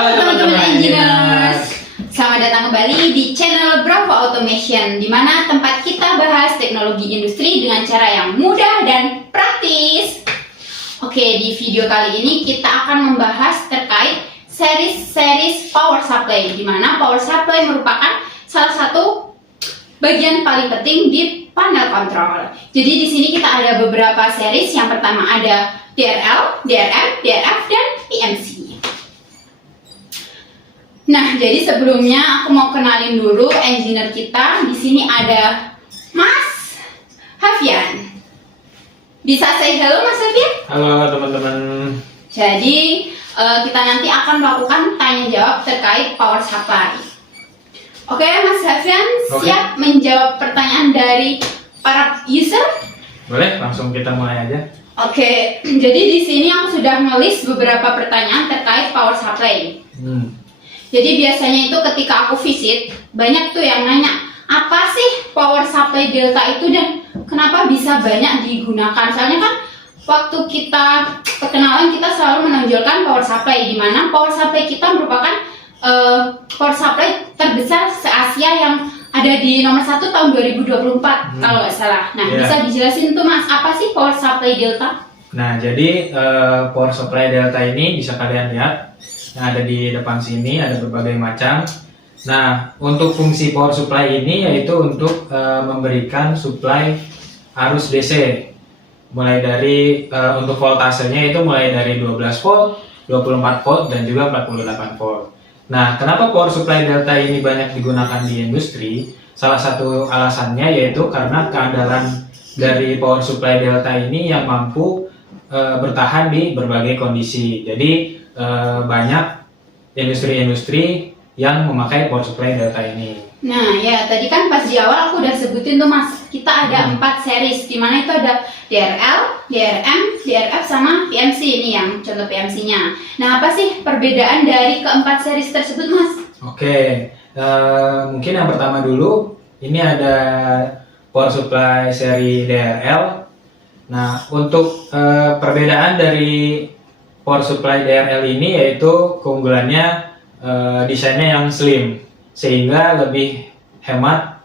Halo teman-teman engineers. Selamat datang kembali di channel Bravo Automation, di mana tempat kita bahas teknologi industri dengan cara yang mudah dan praktis. Oke, di video kali ini kita akan membahas terkait series power supply, di mana power supply merupakan salah satu bagian paling penting di panel kontrol. Jadi di sini kita ada beberapa series. Yang pertama ada DRL, DRM, DRF, dan PMC. Nah, jadi sebelumnya aku mau kenalin dulu engineer kita. Di sini ada Mas Hafian. Bisa say hello Mas Hafian? Halo teman-teman. Jadi kita nanti akan melakukan tanya jawab terkait power supply. Oke, Mas Hafian siap menjawab pertanyaan dari para user? Boleh, langsung kita mulai aja. Oke, jadi di sini aku sudah ngelis beberapa pertanyaan terkait power supply. Jadi biasanya itu ketika aku visit, banyak tuh yang nanya, apa sih power supply delta itu dan kenapa bisa banyak digunakan? Soalnya kan waktu kita perkenalan kita selalu menonjolkan power supply, di mana power supply kita merupakan power supply terbesar se-Asia yang ada di nomor 1 tahun 2024 kalau nggak salah. Nah, bisa dijelasin tuh Mas, apa sih power supply delta? Nah, jadi power supply delta ini bisa kalian lihat yang ada di depan sini, ada berbagai macam. Nah, untuk fungsi power supply ini yaitu untuk memberikan supply arus DC. Mulai dari untuk voltasenya itu mulai dari 12 volt, 24 volt, dan juga 48 volt. Nah, kenapa power supply delta ini banyak digunakan di industri? Salah satu alasannya yaitu karena keandalan dari power supply delta ini yang mampu bertahan di berbagai kondisi. Jadi banyak industri-industri yang memakai power supply delta ini. Nah ya, tadi kan pas di awal aku udah sebutin tuh Mas, kita ada 4 series, di mana itu ada DRL, DRM, DRF, sama PMC ini yang contoh PMC-nya. Nah, apa sih perbedaan dari keempat series tersebut Mas? Oke, mungkin yang pertama dulu, ini ada power supply seri DRL. Nah, untuk perbedaan dari power supply DRL ini yaitu keunggulannya desainnya yang slim, sehingga lebih hemat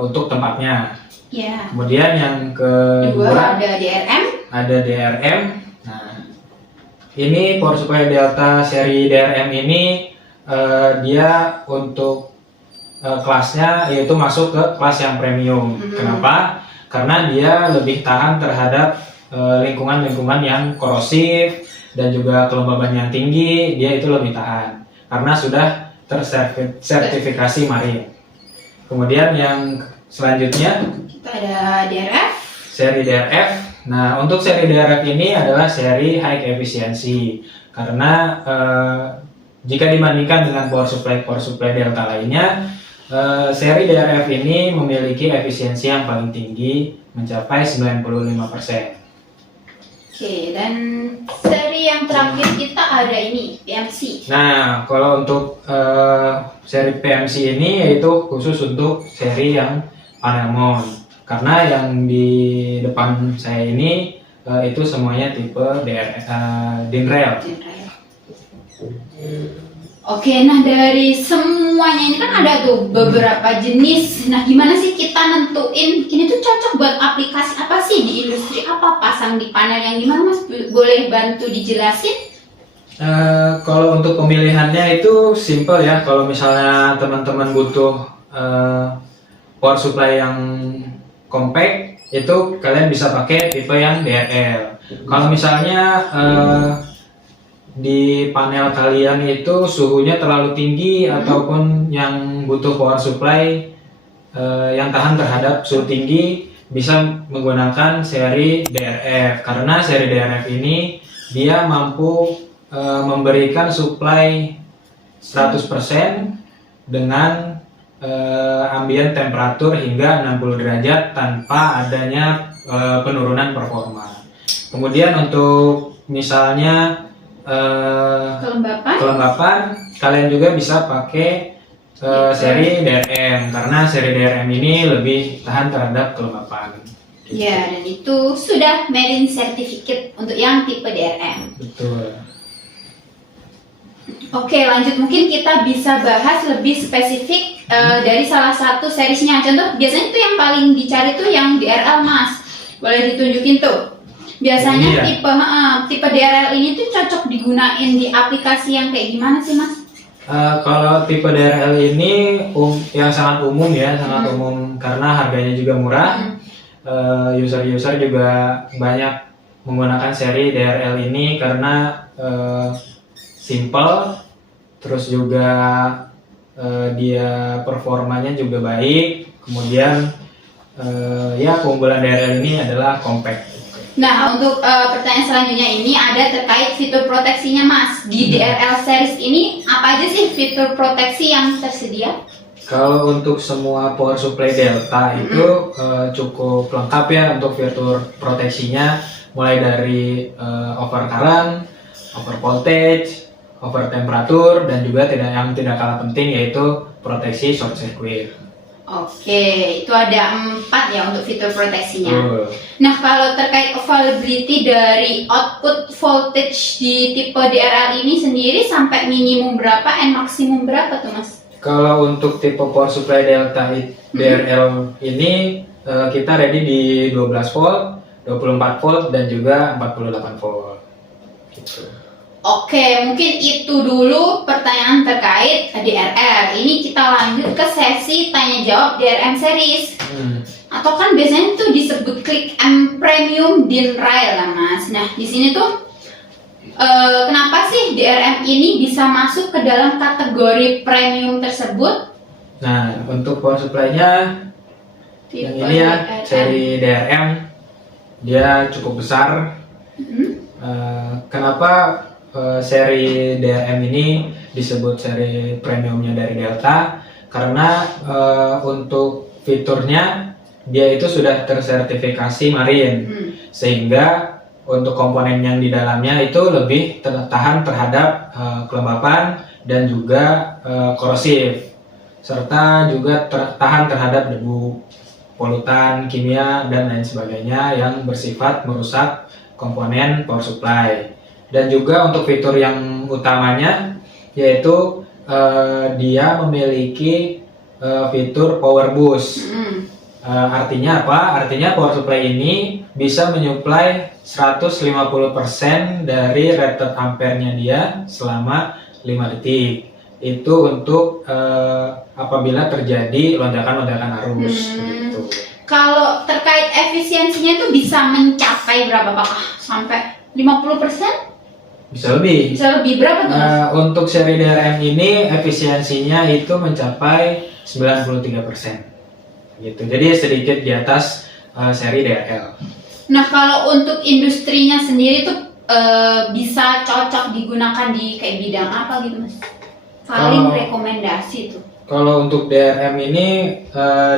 untuk tempatnya. Ya. Kemudian yang kedua ada DRM. Ada DRM. Nah, ini power supply delta seri DRM ini dia untuk kelasnya yaitu masuk ke kelas yang premium. Kenapa? Karena dia lebih tahan terhadap lingkungan-lingkungan yang korosif dan juga kelembaban yang tinggi. Dia itu lebih tahan karena sudah tersertifikasi marine. Kemudian yang selanjutnya kita ada DRF, seri DRF. Nah, untuk seri DRF ini adalah seri high efficiency karena jika dibandingkan dengan power supply delta lainnya, seri DRF ini memiliki efisiensi yang paling tinggi, mencapai 95%. Oke, dan seri yang terakhir kita ada ini, PMC. Nah, kalau untuk seri PMC ini yaitu khusus untuk seri yang panel mount. Karena yang di depan saya ini itu semuanya tipe DIN-rail. Oke, nah dari semuanya ini kan ada tuh beberapa jenis. Nah, gimana sih kita nentuin ini tuh cocok buat aplikasi apa sih di industri apa, pasang di panel yang gimana Mas? Boleh bantu dijelasin? Kalau untuk pemilihannya itu simple ya. Kalau misalnya teman-teman butuh power supply yang compact, itu kalian bisa pakai tipe yang DRL. Kalau misalnya di panel kalian itu suhunya terlalu tinggi ataupun yang butuh power supply yang tahan terhadap suhu tinggi, bisa menggunakan seri DRF karena seri DRF ini dia mampu memberikan supply 100% dengan ambient temperatur hingga 60 derajat tanpa adanya penurunan performa. Kemudian untuk misalnya kelembapan, kalian juga bisa pakai seri DRM karena seri DRM ini lebih tahan terhadap kelembapan. Ya, dan itu sudah marine certificate untuk yang tipe DRM. Betul. Oke, lanjut, mungkin kita bisa bahas lebih spesifik dari salah satu seriesnya. Contoh, biasanya tuh yang paling dicari tuh yang DRL, Mas. Boleh ditunjukin tuh. Biasanya Ini ya? tipe DRL ini tuh cocok digunain di aplikasi yang kayak gimana sih, Mas? Kalau tipe DRL ini yang sangat umum ya, sangat umum karena harganya juga murah. User-user juga banyak menggunakan seri DRL ini karena simple, terus juga dia performanya juga baik. Kemudian ya keunggulan DRL ini adalah compact. Nah, untuk pertanyaan selanjutnya ini ada terkait fitur proteksinya, Mas. Di DRL series ini apa aja sih fitur proteksi yang tersedia? Kalau untuk semua power supply Delta itu cukup lengkap ya untuk fitur proteksinya, mulai dari over current, over voltage, over temperatur, dan juga yang tidak kalah penting yaitu proteksi short circuit. Oke, itu ada 4 ya untuk fitur proteksinya. Nah, kalau terkait availability dari output voltage di tipe DRL ini sendiri sampai minimum berapa and maksimum berapa tuh, Mas? Kalau untuk tipe power supply Delta DRL ini kita ready di 12 volt, 24 volt, dan juga 48 volt. Gitu. Oke, mungkin itu dulu pertanyaan terkait DRL. Ini kita lanjut ke sesi tanya jawab DRM series. Atau kan biasanya tuh disebut Click M Premium DIN Rail lah, Mas. Nah, di sini tuh kenapa sih DRM ini bisa masuk ke dalam kategori premium tersebut? Nah, untuk power supply-nya yang ini ya, seri DRM, dia cukup besar. Kenapa seri DRM ini disebut seri premiumnya dari Delta? Karena untuk fiturnya dia itu sudah tersertifikasi marine, sehingga untuk komponen yang di dalamnya itu lebih tahan terhadap kelembapan dan juga korosif, serta juga tahan terhadap debu, polutan kimia, dan lain sebagainya yang bersifat merusak komponen power supply. Dan juga untuk fitur yang utamanya yaitu dia memiliki fitur power boost. Artinya apa? Artinya power supply ini bisa menyuplai 150% dari rated ampere-nya dia selama 5 detik. Itu untuk apabila terjadi lonjakan-lonjakan arus. Gitu. Kalau terkait efisiensinya itu bisa mencapai berapa, Pak? Sampai 50%? Bisa lebih. Bisa lebih berapa tuh, Mas? Untuk seri DRM ini efisiensinya itu mencapai 93%. Gitu. Jadi sedikit di atas seri DRL. Nah, kalau untuk industrinya sendiri tuh bisa cocok digunakan di kayak bidang apa gitu, Mas? Paling rekomendasi tuh. Kalau untuk DRM ini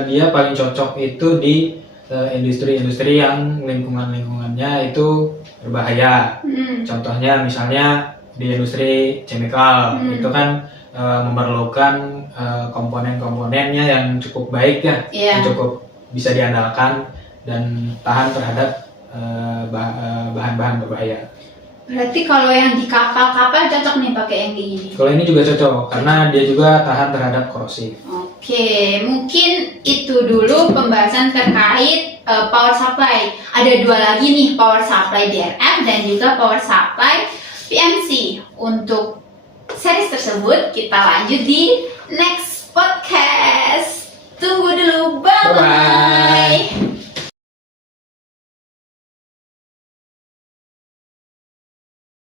dia paling cocok itu di industri-industri yang lingkungannya itu berbahaya. Contohnya misalnya di industri chemical, itu kan memerlukan komponen-komponennya yang cukup baik ya, yang cukup bisa diandalkan dan tahan terhadap bahan-bahan berbahaya. Berarti kalau yang di kapal-kapal cocok nih pakai yang kayak gini. Kalau ini juga cocok karena dia juga tahan terhadap korosif. Oke, mungkin itu dulu pembahasan terkait power supply. Ada 2 lagi nih, power supply DRF dan juga power supply PMC. Untuk series tersebut kita lanjut di next